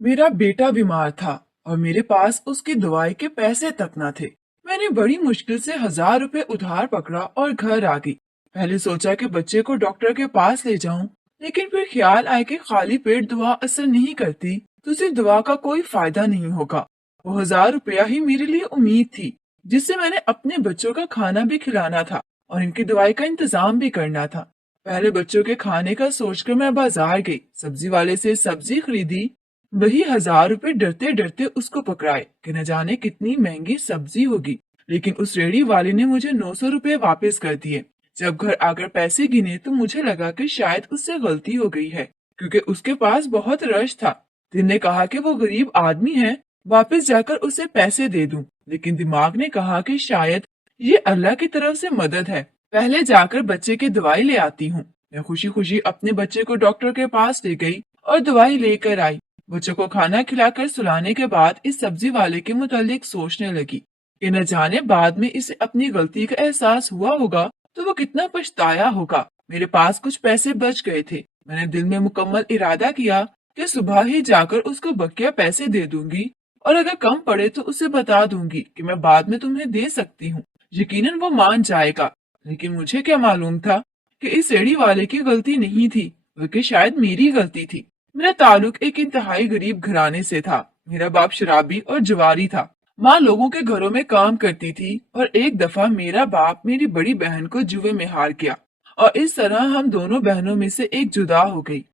मेरा बेटा बीमार था और मेरे पास उसकी दवाई के पैसे तक न थे। मैंने बड़ी मुश्किल से 1,000 रुपए उधार पकड़ा और घर आ गई। पहले सोचा कि बच्चे को डॉक्टर के पास ले जाऊं, लेकिन फिर ख्याल आया कि खाली पेट दवा असर नहीं करती तो सिर्फ दवा का कोई फायदा नहीं होगा। वो 1,000 रुपया ही मेरे लिए उम्मीद थी, जिससे मैंने अपने बच्चों का खाना भी खिलाना था और इनकी दवाई का इंतजाम भी करना था। पहले बच्चों के खाने का सोचकर मैं बाजार गई, सब्जी वाले से सब्जी खरीदी। वही 1,000 रुपए डरते डरते उसको पकड़ाए कि न जाने कितनी महंगी सब्जी होगी। लेकिन उस रेडी वाले ने मुझे 900 रुपए वापस कर दिए। जब घर आकर पैसे गिने तो मुझे लगा कि शायद उससे गलती हो गई है, क्योंकि उसके पास बहुत रश था। दिल ने कहा कि वो गरीब आदमी है, वापस जाकर उसे पैसे दे दूं, लेकिन दिमाग ने कहा कि शायद ये अल्लाह की तरफ से मदद है, पहले जाकर बच्चे की दवाई ले आती हूँ। मैं खुशी खुशी अपने बच्चे को डॉक्टर के पास ले गई और दवाई लेकर आई। बच्चों को खाना खिलाकर सुलाने के बाद इस सब्जी वाले के मुतालिक सोचने लगी कि न जाने बाद में इसे अपनी गलती का एहसास हुआ होगा तो वो कितना पछताया होगा। मेरे पास कुछ पैसे बच गए थे। मैंने दिल में मुकम्मल इरादा किया कि सुबह ही जाकर उसको बकिया पैसे दे दूंगी और अगर कम पड़े तो उसे बता दूंगी कि मैं बाद में तुम्हें दे सकती हूँ। यकीनन वो मान जाएगा। लेकिन मुझे क्या मालूम था कि इस रेडी वाले की गलती नहीं थी, बल्कि शायद मेरी गलती थी। मेरा ताल्लुक एक इंतहाई गरीब घराने से था। मेरा बाप शराबी और जुआरी था। माँ लोगों के घरों में काम करती थी और एक दफा मेरा बाप मेरी बड़ी बहन को जुए में हार गया और इस तरह हम दोनों बहनों में से एक जुदा हो गई।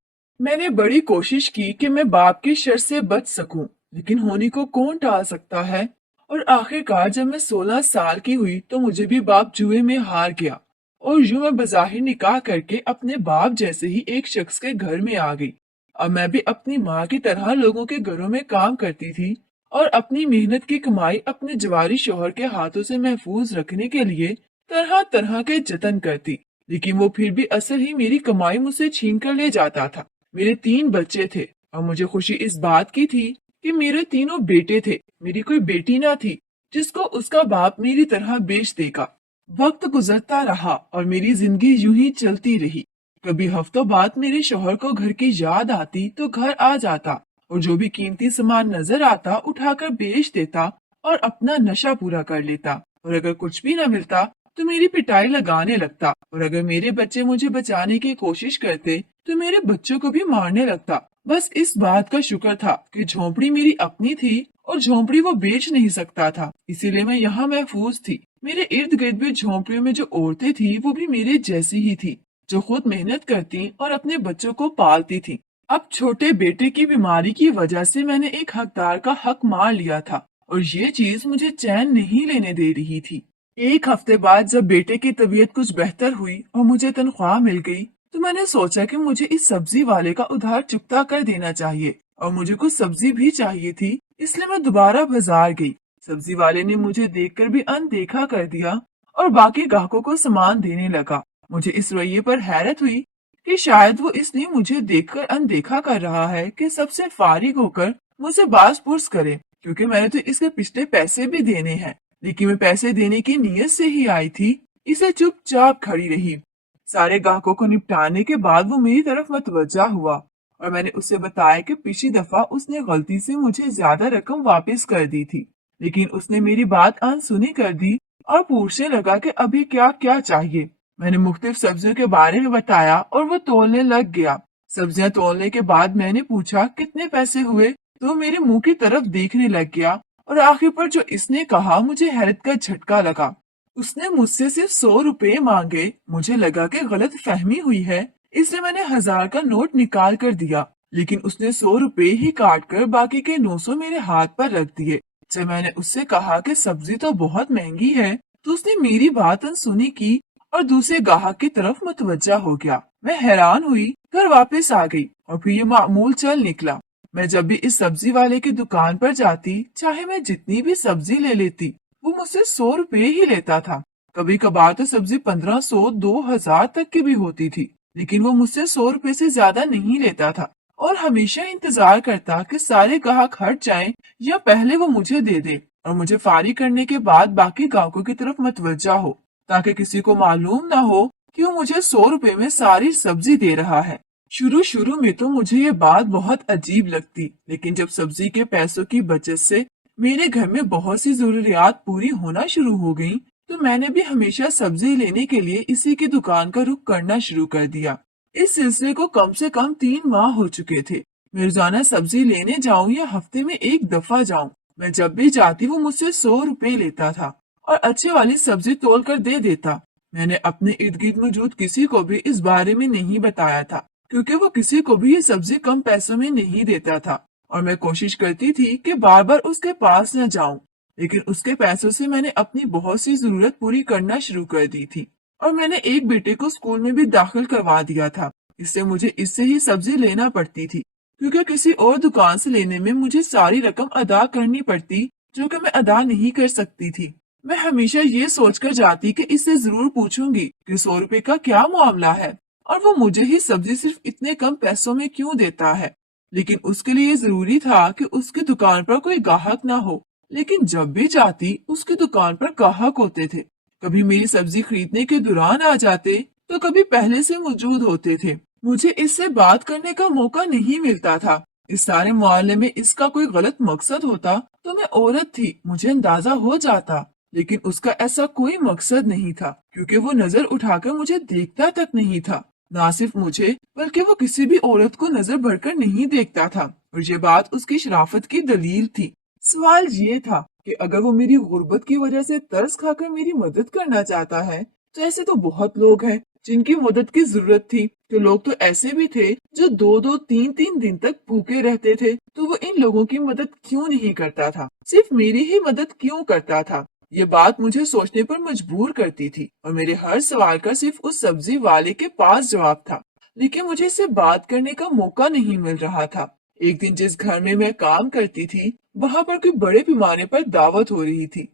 मैंने बड़ी कोशिश की कि मैं बाप की शर से बच सकूं, लेकिन होने को कौन टाल सकता है। और आखिरकार जब मैं 16 साल की हुई तो मुझे भी बाप जुए में हार गया और यूं मैं बज़ाहिर निकाह करके अपने बाप जैसे ही एक शख्स के घर में आ गई। अब मैं भी अपनी माँ की तरह लोगों के घरों में काम करती थी और अपनी मेहनत की कमाई अपने जवारी शोहर के हाथों से महफूज रखने के लिए तरह तरह के जतन करती। लेकिन वो फिर भी असल ही मेरी कमाई मुझसे छीन कर ले जाता था। मेरे 3 बच्चे थे और मुझे खुशी इस बात की थी कि मेरे तीनों बेटे थे। मेरी कोई बेटी ना थी जिसको उसका बाप मेरी तरह बेच देगा। वक्त गुजरता रहा और मेरी जिंदगी यूं ही चलती रही। कभी हफ्तों बाद मेरे शोहर को घर की याद आती तो घर आ जाता और जो भी कीमती सामान नजर आता उठाकर बेच देता और अपना नशा पूरा कर लेता। और अगर कुछ भी न मिलता तो मेरी पिटाई लगाने लगता और अगर मेरे बच्चे मुझे बचाने की कोशिश करते तो मेरे बच्चों को भी मारने लगता। बस इस बात का शुक्र था कि झोंपड़ी मेरी अपनी थी और झोंपड़ी वो बेच नहीं सकता था, इसीलिए मैं यहाँ महफूज थी। मेरे इर्द गिर्द भी झोंपड़ियों में जो औरतें थी वो भी मेरे जैसी ही थी, जो खुद मेहनत करती और अपने बच्चों को पालती थी। अब छोटे बेटे की बीमारी की वजह से मैंने एक हकदार का हक मार लिया था और ये चीज मुझे चैन नहीं लेने दे रही थी। एक हफ्ते बाद जब बेटे की तबीयत कुछ बेहतर हुई और मुझे तनख्वाह मिल गई तो मैंने सोचा कि मुझे इस सब्जी वाले का उधार चुकता कर देना चाहिए और मुझे कुछ सब्जी भी चाहिए थी, इसलिए मैं दोबारा बाजार गई। सब्जी वाले ने मुझे देखकर भी अनदेखा कर दिया और बाकी ग्राहकों को सामान देने लगा। मुझे इस रवैये पर हैरत हुई कि शायद वो इसलिए मुझे देखकर अनदेखा कर रहा है कि सबसे फारिग होकर मुझसे बास पुर्स करे, क्योंकि मैंने तो इसके पिछले पैसे भी देने हैं। लेकिन मैं पैसे देने की नीयत से ही आई थी, इसे चुपचाप खड़ी रही। सारे ग्राहकों को निपटाने के बाद वो मेरी तरफ मतवज्जा हुआ और मैंने उससे बताया कि पिछली दफा उसने गलती से मुझे ज्यादा रकम वापस कर दी थी, लेकिन उसने मेरी बात अनसुनी कर दी और पूछने लगा कि अभी क्या क्या चाहिए। मैंने मुख्तलिफ सब्जियों के बारे में बताया और वो तोलने लग गया। सब्जियां तोलने के बाद मैंने पूछा कितने पैसे हुए, तो मेरे मुंह की तरफ देखने लग गया और आखिर पर जो इसने कहा मुझे हैरत का झटका लगा। उसने मुझसे सिर्फ 100 रुपए मांगे। मुझे लगा कि गलत फहमी हुई है, इसलिए मैंने 1,000 का नोट निकाल कर दिया, लेकिन उसने 100 रुपए ही काट कर बाकी के 900 मेरे हाथ पर रख दिए। जब मैंने उससे कहा कि सब्जी तो बहुत महंगी है तो उसने मेरी बात अनसुनी की और दूसरे ग्राहक की तरफ मुतवज्जा हो गया। मैं हैरान हुई, घर वापस आ गई और फिर ये मामूल चल निकला। मैं जब भी इस सब्जी वाले की दुकान पर जाती, चाहे मैं जितनी भी सब्जी ले लेती, वो मुझसे 100 रुपए ही लेता था। कभी कभार तो सब्जी 1500 2000 तक की भी होती थी, लेकिन वो मुझसे 100 रुपए से ज्यादा नहीं लेता था और हमेशा इंतजार करता कि सारे ग्राहक हट जाएं या पहले वो मुझे दे दे और मुझे फारिग करने के बाद बाकी ग्राहकों की तरफ मतवज्जा हो, ताकि किसी को मालूम ना हो कि वो मुझे 100 रुपए में सारी सब्जी दे रहा है। शुरू शुरू में तो मुझे ये बात बहुत अजीब लगती, लेकिन जब सब्जी के पैसों की बचत से मेरे घर में बहुत सी जरूरियात पूरी होना शुरू हो गई, तो मैंने भी हमेशा सब्जी लेने के लिए इसी की दुकान का रुख करना शुरू कर दिया। इस सिलसिले को कम से कम 3 माह हो चुके थे। मैं रोजाना सब्जी लेने जाऊं या हफ्ते में एक दफा जाऊं, मैं जब भी जाती वो मुझसे 100 रुपए लेता था और अच्छे वाली सब्जी तोल कर दे देता। मैंने अपने इर्द गिर्द मौजूद किसी को भी इस बारे में नहीं बताया था, क्योंकि वो किसी को भी ये सब्जी कम पैसों में नहीं देता था और मैं कोशिश करती थी कि बार बार उसके पास न जाऊं। लेकिन उसके पैसों से मैंने अपनी बहुत सी जरूरत पूरी करना शुरू कर दी थी और मैंने एक बेटे को स्कूल में भी दाखिल करवा दिया था। इससे मुझे इससे ही सब्जी लेना पड़ती थी, क्योंकि किसी और दुकान से लेने में मुझे सारी रकम अदा करनी पड़ती, जो कि मैं अदा नहीं कर सकती थी। मैं हमेशा ये सोचकर जाती कि इससे जरूर पूछूंगी कि 100 रुपए का क्या मामला है और वो मुझे ही सब्जी सिर्फ इतने कम पैसों में क्यों देता है। लेकिन उसके लिए जरूरी था कि उसकी दुकान पर कोई ग्राहक ना हो। लेकिन जब भी जाती उसकी दुकान पर ग्राहक होते थे। कभी मेरी सब्जी खरीदने के दौरान आ जाते, तो कभी पहले से मौजूद होते थे। मुझे इससे बात करने का मौका नहीं मिलता था। इस सारे मामले में इसका कोई गलत मकसद होता तो मैं औरत थी, मुझे अंदाजा हो जाता। लेकिन उसका ऐसा कोई मकसद नहीं था, क्योंकि वो नजर उठाकर मुझे देखता तक नहीं था। ना सिर्फ मुझे, बल्कि वो किसी भी औरत को नजर भरकर नहीं देखता था, और ये बात उसकी शराफत की दलील थी। सवाल ये था कि अगर वो मेरी गुर्बत की वजह से तरस खाकर मेरी मदद करना चाहता है, तो ऐसे तो बहुत लोग हैं जिनकी मदद की जरूरत थी। तो लोग तो ऐसे भी थे जो 2-2, 3-3 दिन तक भूखे रहते थे। तो वो इन लोगों की मदद क्यों नहीं करता था, सिर्फ मेरी ही मदद क्यों करता था? ये बात मुझे सोचने पर मजबूर करती थी और मेरे हर सवाल का सिर्फ उस सब्जी वाले के पास जवाब था। लेकिन मुझे इससे बात करने का मौका नहीं मिल रहा था। एक दिन जिस घर में मैं काम करती थी, वहाँ पर कोई बड़े पैमाने पर दावत हो रही थी।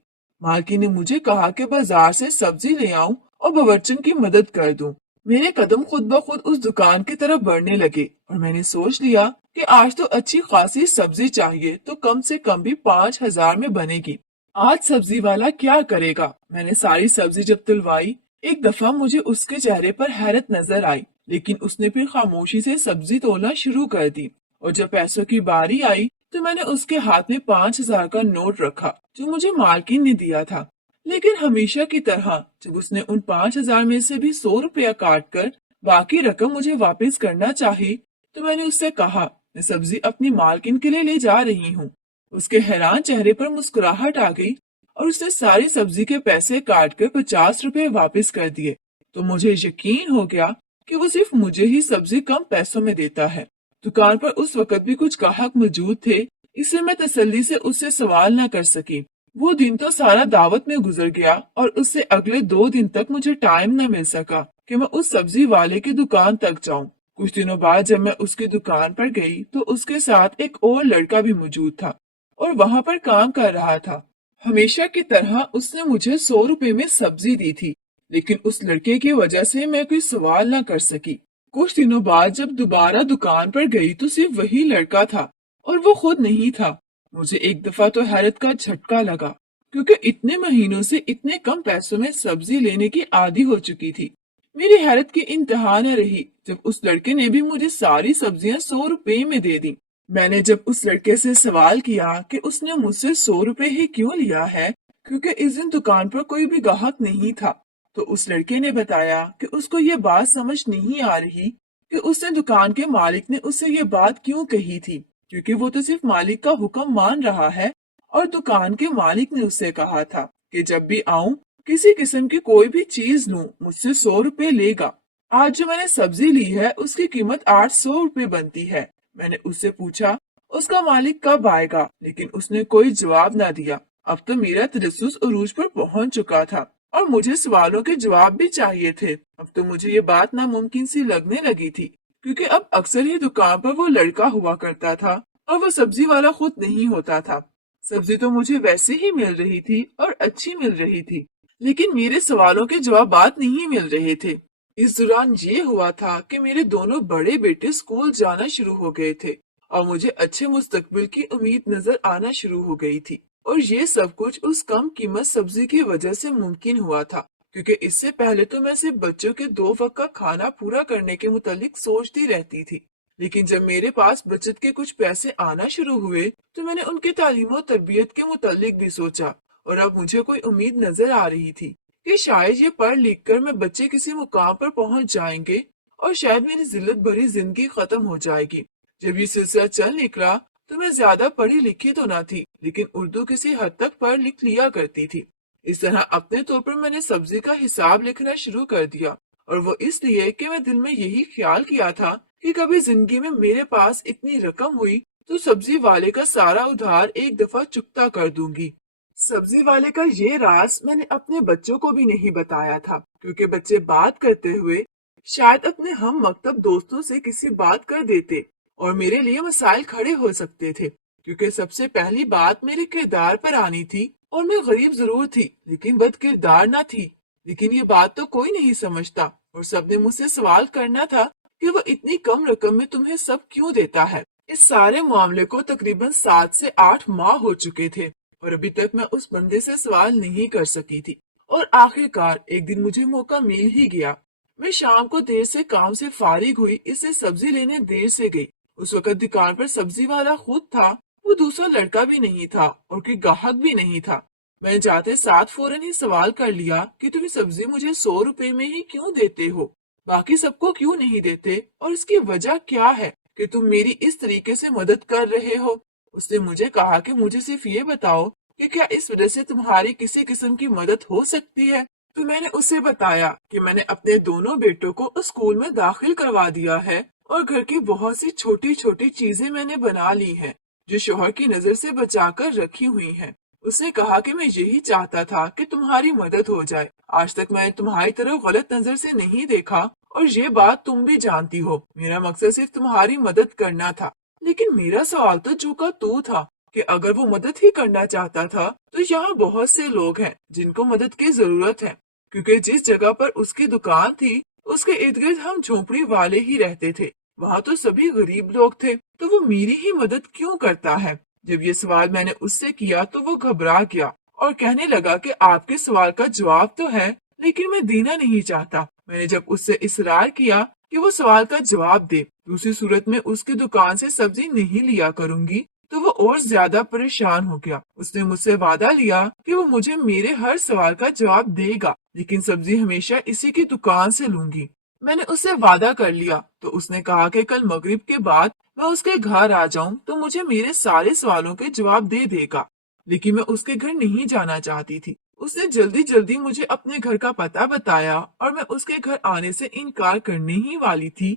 मालकिन ने मुझे कहा कि बाजार से सब्जी ले आऊं और बावर्चन की मदद कर दूं। मेरे कदम खुद ब खुद उस दुकान की तरफ बढ़ने लगे और मैंने सोच लिया कि आज तो अच्छी खासी सब्जी चाहिए, तो कम से कम भी 5,000 में बनेगी। आज सब्जी वाला क्या करेगा? मैंने सारी सब्जी जब तुलवाई, एक दफा मुझे उसके चेहरे पर हैरत नजर आई, लेकिन उसने फिर खामोशी से सब्जी तोलना शुरू कर दी। और जब पैसों की बारी आई, तो मैंने उसके हाथ में 5,000 का नोट रखा, जो मुझे मालकिन ने दिया था। लेकिन हमेशा की तरह जब उसने उन 5,000 में से भी 100 रुपया काट कर बाकी रकम मुझे वापस करना चाही, तो मैंने उससे कहा, मैं सब्जी अपनी मालकिन के लिए ले जा रही हूँ। उसके हैरान चेहरे पर मुस्कुराहट आ गई और उसने सारी सब्जी के पैसे काट कर 50 रुपए वापस कर दिए। तो मुझे यकीन हो गया कि वो सिर्फ मुझे ही सब्जी कम पैसों में देता है। दुकान पर उस वक्त भी कुछ ग्राहक मौजूद थे, इसलिए मैं तसल्ली से उससे सवाल न कर सकी। वो दिन तो सारा दावत में गुजर गया और उससे अगले 2 दिन तक मुझे टाइम न मिल सका कि मैं उस सब्जी वाले की दुकान तक जाऊं। कुछ दिनों बाद जब मैं उसकी दुकान पर गई, तो उसके साथ एक और लड़का भी मौजूद था और वहाँ पर काम कर रहा था। हमेशा की तरह उसने मुझे 100 रुपए में सब्जी दी थी, लेकिन उस लड़के की वजह से मैं कोई सवाल न कर सकी। कुछ दिनों बाद जब दोबारा दुकान पर गई, तो सिर्फ वही लड़का था और वो खुद नहीं था। मुझे एक दफा तो हैरत का झटका लगा, क्योंकि इतने महीनों से इतने कम पैसों में सब्जी लेने की आदी हो चुकी थी। मेरी हैरत की इंतहा न रही जब उस लड़के ने भी मुझे सारी सब्जियां 100 रुपए में दे दी। मैंने जब उस लड़के से सवाल किया कि उसने मुझसे 100 रुपए ही क्यों लिया है, क्योंकि इस दिन दुकान पर कोई भी ग्राहक नहीं था, तो उस लड़के ने बताया कि उसको ये बात समझ नहीं आ रही कि उसने दुकान के मालिक ने उससे ये बात क्यों कही थी, क्योंकि वो तो सिर्फ मालिक का हुक्म मान रहा है और दुकान के मालिक ने उससे कहा था कि जब भी आऊं किसी किस्म की कोई भी चीज लूं, मुझसे 100 रुपए लेगा। आज जो मैंने सब्जी ली है उसकी कीमत 800 रुपए बनती है। मैंने उससे पूछा उसका मालिक कब आएगा, लेकिन उसने कोई जवाब ना दिया। अब तो मेरा तजस्सुस उरूज पर पहुंच चुका था और मुझे सवालों के जवाब भी चाहिए थे। अब तो मुझे ये बात नामुमकिन सी लगने लगी थी, क्योंकि अब अक्सर ही दुकान पर वो लड़का हुआ करता था और वो सब्जी वाला खुद नहीं होता था। सब्जी तो मुझे वैसे ही मिल रही थी और अच्छी मिल रही थी, लेकिन मेरे सवालों के जवाब नहीं मिल रहे थे। इस दौरान ये हुआ था कि मेरे दोनों बड़े बेटे स्कूल जाना शुरू हो गए थे और मुझे अच्छे मुस्तकबिल की उम्मीद नजर आना शुरू हो गई थी। और ये सब कुछ उस कम कीमत सब्जी की वजह से मुमकिन हुआ था, क्योंकि इससे पहले तो मैं सिर्फ बच्चों के 2 वक्त का खाना पूरा करने के मुतालिक सोचती रहती थी। लेकिन जब मेरे पास बचत के कुछ पैसे आना शुरू हुए तो मैंने उनकी तालीम और तरबियत के मुतालिक भी सोचा। और अब मुझे कोई उम्मीद नजर आ रही थी कि शायद ये पढ़ लिख कर मैं बच्चे किसी मुकाम पर पहुंच जाएंगे और शायद मेरी जिल्लत भरी जिंदगी खत्म हो जाएगी। जब ये सिलसिला चल निकला तो मैं ज्यादा पढ़ी लिखी तो ना थी, लेकिन उर्दू किसी हद तक पढ़ लिख लिया करती थी। इस तरह अपने तौर पर मैंने सब्जी का हिसाब लिखना शुरू कर दिया, और वो इसलिए कि मैं दिल में यही ख्याल किया था कि कभी जिंदगी में मेरे पास इतनी रकम हुई तो सब्जी वाले का सारा उधार एक दफा चुकता कर दूंगी। सब्जी वाले का ये राज मैंने अपने बच्चों को भी नहीं बताया था, क्योंकि बच्चे बात करते हुए शायद अपने हम मकतब दोस्तों से किसी बात कर देते और मेरे लिए मसाइल खड़े हो सकते थे। क्योंकि सबसे पहली बात मेरे किरदार पर आनी थी, और मैं गरीब जरूर थी लेकिन बद किरदार ना थी। लेकिन ये बात तो कोई नहीं समझता, और सबने मुझसे सवाल करना था कि वो इतनी कम रकम में तुम्हें सब क्यों देता है। इस सारे मामले को तकरीबन 7 से 8 माह हो चुके थे और अभी तक मैं उस बंदे से सवाल नहीं कर सकी थी। और आखिरकार एक दिन मुझे मौका मिल ही गया। मैं शाम को देर से काम से फारिग हुई, इससे सब्जी लेने देर से गई। उस वक्त दुकान पर सब्जी वाला खुद था, वो दूसरा लड़का भी नहीं था और कोई ग्राहक भी नहीं था। मैंने जाते साथ फौरन ही सवाल कर लिया कि तुम सब्जी मुझे 100 रुपए में ही क्यों देते हो, बाकी सबको क्यों नहीं देते, और इसकी वजह क्या है कि तुम मेरी इस तरीके से मदद कर रहे हो। उसने मुझे कहा कि मुझे सिर्फ ये बताओ कि क्या इस वजह से तुम्हारी किसी किस्म की मदद हो सकती है। तो मैंने उसे बताया कि मैंने अपने दोनों बेटों को उस स्कूल में दाखिल करवा दिया है और घर की बहुत सी छोटी छोटी चीजें मैंने बना ली हैं जो शोहर की नजर से बचाकर रखी हुई हैं। उसने कहा कि मैं यही चाहता था कि तुम्हारी मदद हो जाए। आज तक मैंने तुम्हारी तरफ गलत नजर से नहीं देखा, और ये बात तुम भी जानती हो। मेरा मकसद सिर्फ तुम्हारी मदद करना था। लेकिन मेरा सवाल तो चूका तू था कि अगर वो मदद ही करना चाहता था तो यहाँ बहुत से लोग हैं जिनको मदद की जरूरत है। क्योंकि जिस जगह पर उसकी दुकान थी उसके इर्द गिर्द हम झोंपड़ी वाले ही रहते थे, वहाँ तो सभी गरीब लोग थे, तो वो मेरी ही मदद क्यों करता है। जब ये सवाल मैंने उससे किया तो वो घबरा गया और कहने लगा कि आपके सवाल का जवाब तो है, लेकिन मैं देना नहीं चाहता। मैंने जब उससे इसरार किया कि वो सवाल का जवाब दे, दूसरी सूरत में उसकी दुकान से सब्जी नहीं लिया करूंगी, तो वो और ज्यादा परेशान हो गया। उसने मुझसे वादा लिया कि वो मुझे मेरे हर सवाल का जवाब देगा, लेकिन सब्जी हमेशा इसी की दुकान से लूंगी। मैंने उससे वादा कर लिया, तो उसने कहा कि कल मगरिब के बाद मैं उसके घर आ जाऊं तो मुझे मेरे सारे सवालों के जवाब दे देगा। लेकिन मैं उसके घर नहीं जाना चाहती थी। उसने जल्दी जल्दी मुझे अपने घर का पता बताया और मैं उसके घर आने से इनकार करने ही वाली थी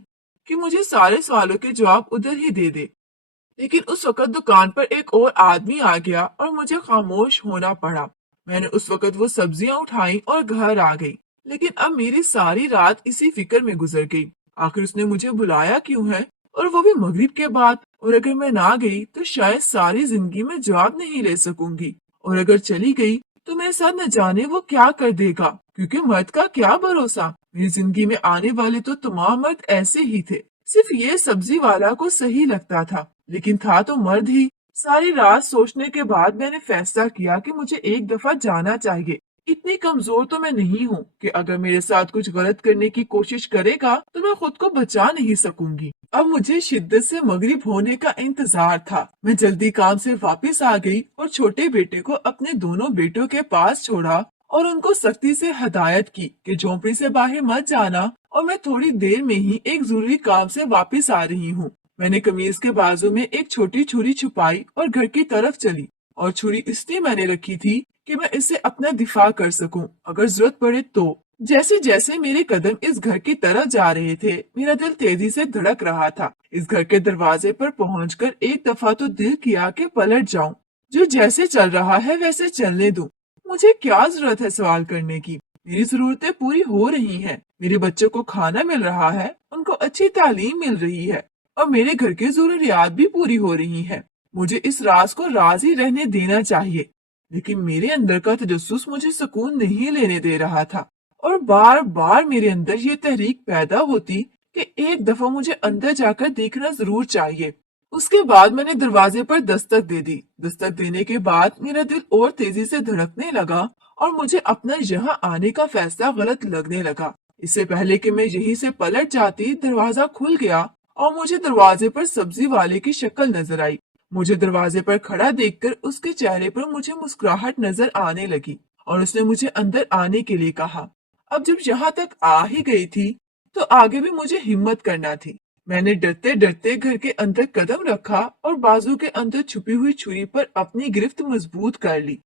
कि मुझे सारे सवालों के जवाब उधर ही दे दे। लेकिन उस वक्त दुकान पर एक और आदमी आ गया और मुझे खामोश होना पड़ा। मैंने उस वक्त वो सब्जियां उठाई और घर आ गई। लेकिन अब मेरी सारी रात इसी फिक्र में गुजर गई, आखिर उसने मुझे बुलाया क्यों है, और वो भी मगरिब के बाद। और अगर मैं ना गई तो शायद सारी जिंदगी में जवाब नहीं ले सकूंगी, और अगर चली गई तो मेरे साथ न जाने वो क्या कर देगा। क्योंकि मर्द का क्या भरोसा, मेरी जिंदगी में आने वाले तो तमाम मर्द ऐसे ही थे। सिर्फ ये सब्जी वाला को सही लगता था, लेकिन था तो मर्द ही। सारी रात सोचने के बाद मैंने फैसला किया कि मुझे एक दफा जाना चाहिए। इतनी कमजोर तो मैं नहीं हूँ कि अगर मेरे साथ कुछ गलत करने की कोशिश करेगा तो मैं खुद को बचा नहीं सकूंगी। अब मुझे शिद्दत से मगरिब होने का इंतजार था। मैं जल्दी काम से वापस आ गई और छोटे बेटे को अपने दोनों बेटों के पास छोड़ा और उनको सख्ती से हदायत की कि झोंपड़ी से बाहर मत जाना, और मैं थोड़ी देर में ही एक जरूरी काम से वापस आ रही हूँ। मैंने कमीज के बाजू में एक छोटी छुरी छुपाई और घर की तरफ चली, और छुरी इसलिए मैंने रखी थी कि मैं इससे अपना दिफा कर सकूं अगर जरूरत पड़े तो। जैसे जैसे मेरे कदम इस घर की तरफ जा रहे थे मेरा दिल तेजी से धड़क रहा था। इस घर के दरवाजे पर पहुंचकर एक दफा तो दिल किया कि पलट जाऊं, जो जैसे चल रहा है वैसे चलने दूं। मुझे क्या जरूरत है सवाल करने की, मेरी जरूरतें पूरी हो रही हैं। मेरे बच्चों को खाना मिल रहा है, उनको अच्छी तालीम मिल रही है, और मेरे घर की जरूरियात भी पूरी हो रही है। मुझे इस राज को राज ही रहने देना चाहिए। लेकिन मेरे अंदर का तजस्सुस मुझे सुकून नहीं लेने दे रहा था, और बार बार मेरे अंदर ये तहरीक पैदा होती कि एक दफा मुझे अंदर जाकर देखना जरूर चाहिए। उसके बाद मैंने दरवाजे पर दस्तक दे दी। दस्तक देने के बाद मेरा दिल और तेजी से धड़कने लगा और मुझे अपना यहाँ आने का फैसला गलत लगने लगा। इससे पहले कि मैं यहीं से पलट जाती, दरवाजा खुल गया और मुझे दरवाजे पर सब्जी वाले की शक्ल नजर आई। मुझे दरवाजे पर खड़ा देखकर उसके चेहरे पर मुझे मुस्कुराहट नजर आने लगी और उसने मुझे अंदर आने के लिए कहा। अब जब यहाँ तक आ ही गई थी तो आगे भी मुझे हिम्मत करना थी। मैंने डरते डरते घर के अंदर कदम रखा और बाजू के अंदर छुपी हुई छुरी पर अपनी गिरफ्त मजबूत कर ली।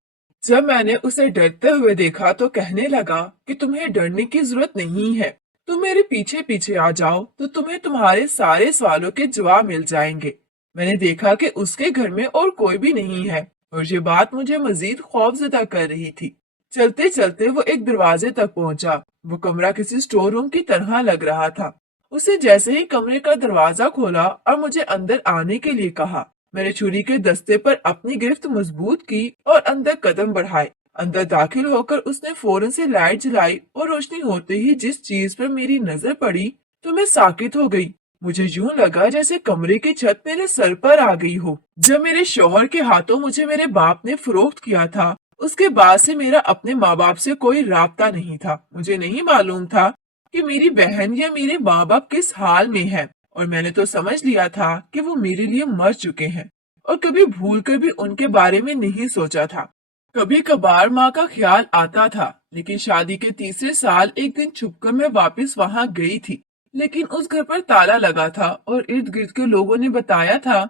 जब मैंने उसे डरते हुए देखा तो कहने लगा कि तुम्हें डरने की जरूरत नहीं है, तुम मेरे पीछे पीछे आ जाओ तो तुम्हें तुम्हारे सारे सवालों के जवाब मिल जाएंगे। मैंने देखा कि उसके घर में और कोई भी नहीं है और ये बात मुझे मजीद खौफजदा कर रही थी। चलते चलते वो एक दरवाजे तक पहुंचा। वो कमरा किसी स्टोर रूम की तरह लग रहा था। उसे जैसे ही कमरे का दरवाजा खोला और मुझे अंदर आने के लिए कहा, मैंने छुरी के दस्ते पर अपनी गिरफ्त मजबूत की और अंदर कदम बढ़ाए। अंदर दाखिल होकर उसने फौरन से लाइट जलाई और रोशनी होते ही जिस चीज पर मेरी नजर पड़ी तो मैं साकित हो गई। मुझे यूं लगा जैसे कमरे की छत मेरे सर पर आ गई हो। जब मेरे शौहर के हाथों मुझे मेरे बाप ने फरोख्त किया था, उसके बाद से मेरा अपने माँ बाप से कोई राब्ता नहीं था। मुझे नहीं मालूम था कि मेरी बहन या मेरे माँ बाप किस हाल में है और मैंने तो समझ लिया था कि वो मेरे लिए मर चुके हैं और कभी भूल कर भी उनके बारे में नहीं सोचा था। कभी कभार माँ का ख्याल आता था, लेकिन शादी के तीसरे साल एक दिन छुपकर मैं वापस वहाँ गई थी। लेकिन उस घर पर ताला लगा था और इर्द गिर्द के लोगों ने बताया था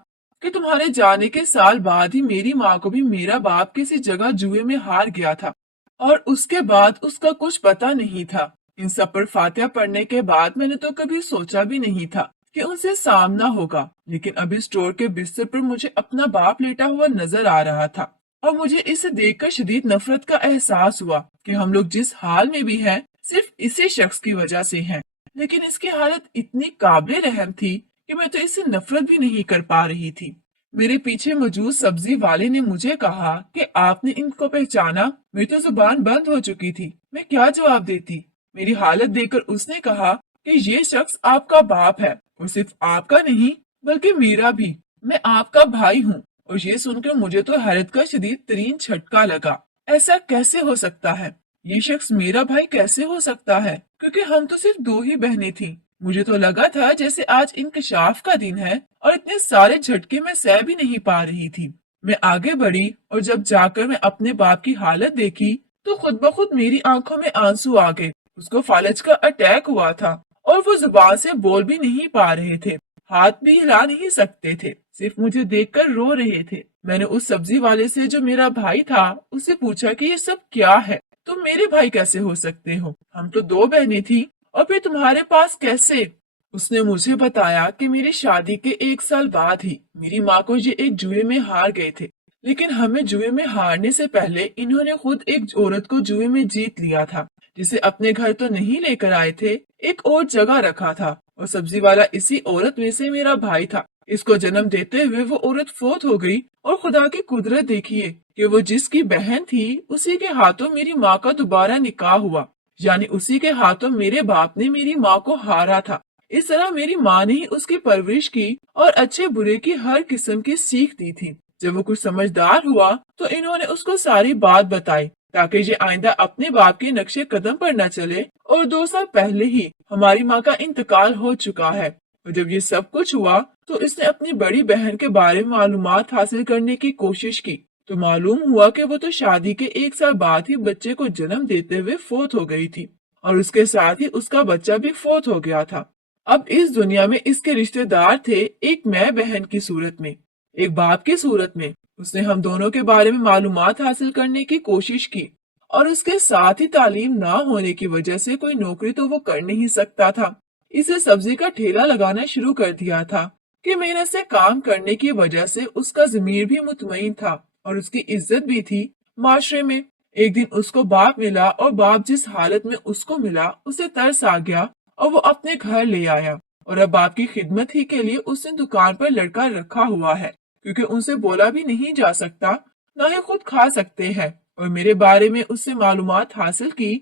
कि तुम्हारे जाने के साल बाद ही मेरी माँ को भी मेरा बाप किसी जगह जुए में हार गया था और उसके बाद उसका कुछ पता नहीं था। इन सब पर फातिहा पढ़ने के बाद मैंने तो कभी सोचा भी नहीं था कि उनसे सामना होगा, लेकिन अभी स्टोर के बिस्तर पर मुझे अपना बाप लेटा हुआ नजर आ रहा था और मुझे इसे देखकर शदीद नफरत का एहसास हुआ कि हम लोग जिस हाल में भी हैं सिर्फ इसी शख्स की वजह से हैं। लेकिन इसकी हालत इतनी काबिल रहम थी कि मैं तो इससे नफरत भी नहीं कर पा रही थी। मेरे पीछे मौजूद सब्जी वाले ने मुझे कहा कि आपने इनको पहचाना। मेरी तो जुबान बंद हो चुकी थी, मैं क्या जवाब देती। मेरी हालत देखकर उसने कहा कि ये शख्स आपका बाप है और सिर्फ आपका नहीं बल्कि मेरा भी। मैं आपका भाई हूँ। और ये सुनकर मुझे तो हैरत का शदीद तरीन झटका लगा। ऐसा कैसे हो सकता है? ये शख्स मेरा भाई कैसे हो सकता है? क्योंकि हम तो सिर्फ दो ही बहनें थीं। मुझे तो लगा था जैसे आज इंकशाफ का दिन है और इतने सारे झटके मैं सह भी नहीं पा रही थी। मैं आगे बढ़ी और जब जाकर मैं अपने बाप की हालत देखी तो खुद ब खुद मेरी आंखों में आंसू आ गए। उसको फालज का अटैक हुआ था और वो जुबान से बोल भी नहीं पा रहे थे, हाथ भी हिला नहीं सकते थे, सिर्फ मुझे देखकर रो रहे थे। मैंने उस सब्जी वाले से जो मेरा भाई था उससे पूछा कि ये सब क्या है? तुम मेरे भाई कैसे हो सकते हो? हम तो दो बहनें थी और फिर तुम्हारे पास कैसे? उसने मुझे बताया कि मेरी शादी के एक साल बाद ही मेरी माँ को ये एक जुए में हार गए थे, लेकिन हमें जुए में हारने से पहले इन्होंने खुद एक औरत को जुए में जीत लिया था, जिसे अपने घर तो नहीं लेकर आए थे, एक और जगह रखा था और सब्जी वाला इसी औरत में से मेरा भाई था। इसको जन्म देते हुए वो औरत फौत हो गई और खुदा की कुदरत देखिए कि वो जिसकी बहन थी उसी के हाथों मेरी माँ का दोबारा निकाह हुआ, यानी उसी के हाथों मेरे बाप ने मेरी माँ को हारा था। इस तरह मेरी माँ ने ही उसकी परवरिश की और अच्छे बुरे की हर किस्म की सीख दी थी। जब वो कुछ समझदार हुआ तो इन्होंने उसको सारी बात बताई ताकि ये आइंदा अपने बाप के नक्शे कदम पर न चले। और 2 साल पहले ही हमारी माँ का इंतकाल हो चुका है और जब ये सब कुछ हुआ तो इसने अपनी बड़ी बहन के बारे में मालूमात हासिल करने की कोशिश की तो मालूम हुआ कि वो तो शादी के 1 साल बाद ही बच्चे को जन्म देते हुए फौत हो गई थी और उसके साथ ही उसका बच्चा भी फौत हो गया था। अब इस दुनिया में इसके रिश्तेदार थे, एक मैं बहन की सूरत में, एक बाप की सूरत में। उसने हम दोनों के बारे में मालूमात हासिल करने की कोशिश की और उसके साथ ही तालीम ना होने की वजह से कोई नौकरी तो वो कर नहीं सकता था। इसे सब्जी का ठेला लगाना शुरू कर दिया था कि मेहनत से काम करने की वजह से उसका ज़मीर भी मुतमईन था और उसकी इज्जत भी थी माशरे में। एक दिन उसको बाप मिला और बाप जिस हालत में उसको मिला उसे तरस आ गया और वो अपने घर ले आया और अब बाप की खिदमत ही के लिए उसने दुकान पर लड़का रखा हुआ है, क्योंकि उनसे बोला भी नहीं जा सकता, ना ही खुद खा सकते हैं। और मेरे बारे में उससे मालूमात हासिल की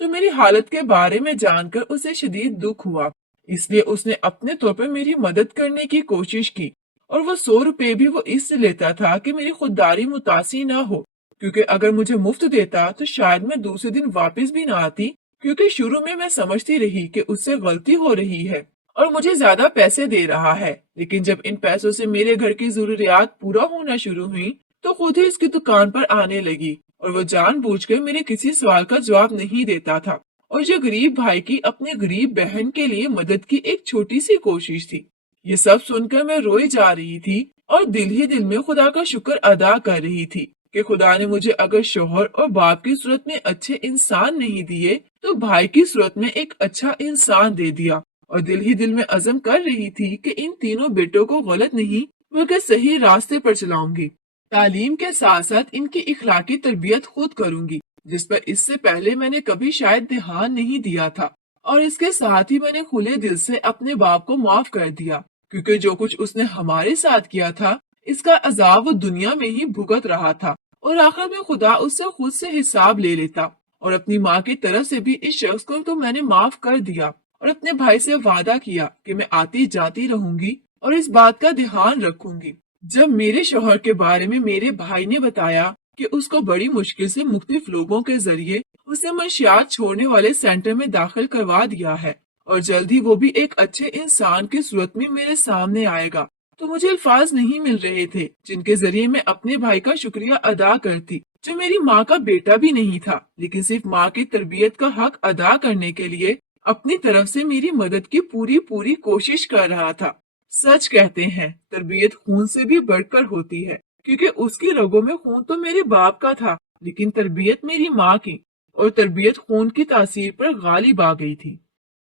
तो मेरी हालत के बारे में जानकर उसे शदीद दुख हुआ, इसलिए उसने अपने तौर पर मेरी मदद करने की कोशिश की और वो 100 रुपए भी वो इससे लेता था कि मेरी खुददारी मुतासी ना हो। क्योंकि अगर मुझे मुफ्त देता तो शायद मैं दूसरे दिन वापस भी ना आती, क्योंकि शुरू में मैं समझती रही कि उससे गलती हो रही है और मुझे ज्यादा पैसे दे रहा है। लेकिन जब इन पैसों से मेरे घर की जरूरियात पूरा होना शुरू हुई तो खुद ही उसकी दुकान पर आने लगी और वो जानबूझकर मेरे किसी सवाल का जवाब नहीं देता था। और जो गरीब भाई की अपने गरीब बहन के लिए मदद की एक छोटी सी कोशिश थी। ये सब सुनकर मैं रोई जा रही थी और दिल ही दिल में खुदा का शुक्र अदा कर रही थी कि खुदा ने मुझे अगर शोहर और बाप की सूरत में अच्छे इंसान नहीं दिए तो भाई की सूरत में एक अच्छा इंसान दे दिया। और दिल ही दिल में अज़म कर रही थी कि इन तीनों बेटों को गलत नहीं बल्कि सही रास्ते पर चलाऊंगी। तालीम के साथ साथ इनकी इखलाकी तरबियत खुद करूंगी, जिस पर इससे पहले मैंने कभी शायद ध्यान नहीं दिया था। और इसके साथ ही मैंने खुले दिल से अपने बाप को माफ कर दिया, क्योंकि जो कुछ उसने हमारे साथ किया था इसका अजाब वो दुनिया में ही भुगत रहा था और आखिर में खुदा उससे खुद से हिसाब ले लेता। और अपनी माँ की तरफ से भी इस शख्स को तो मैंने माफ कर दिया और अपने भाई से वादा किया कि मैं आती जाती रहूंगी और इस बात का ध्यान रखूंगी। जब मेरे शौहर के बारे में मेरे भाई ने बताया कि उसको बड़ी मुश्किल से मुख्तलिफ लोगों के जरिए उसे मंशियात छोड़ने वाले सेंटर में दाखिल करवा दिया है और जल्द ही वो भी एक अच्छे इंसान की सूरत में मेरे सामने आएगा, तो मुझे अल्फाज नहीं मिल रहे थे जिनके जरिए मैं अपने भाई का शुक्रिया अदा करती, जो मेरी माँ का बेटा भी नहीं था लेकिन सिर्फ माँ की तरबियत का हक अदा करने के लिए अपनी तरफ से मेरी मदद की पूरी पूरी कोशिश कर रहा था। सच कहते हैं तरबियत खून से भी बढ़कर होती है, क्योंकि उसकी रगों में खून तो मेरे बाप का था लेकिन तरबियत मेरी माँ की, और तरबियत खून की तासीर पर गालिब आ गई थी।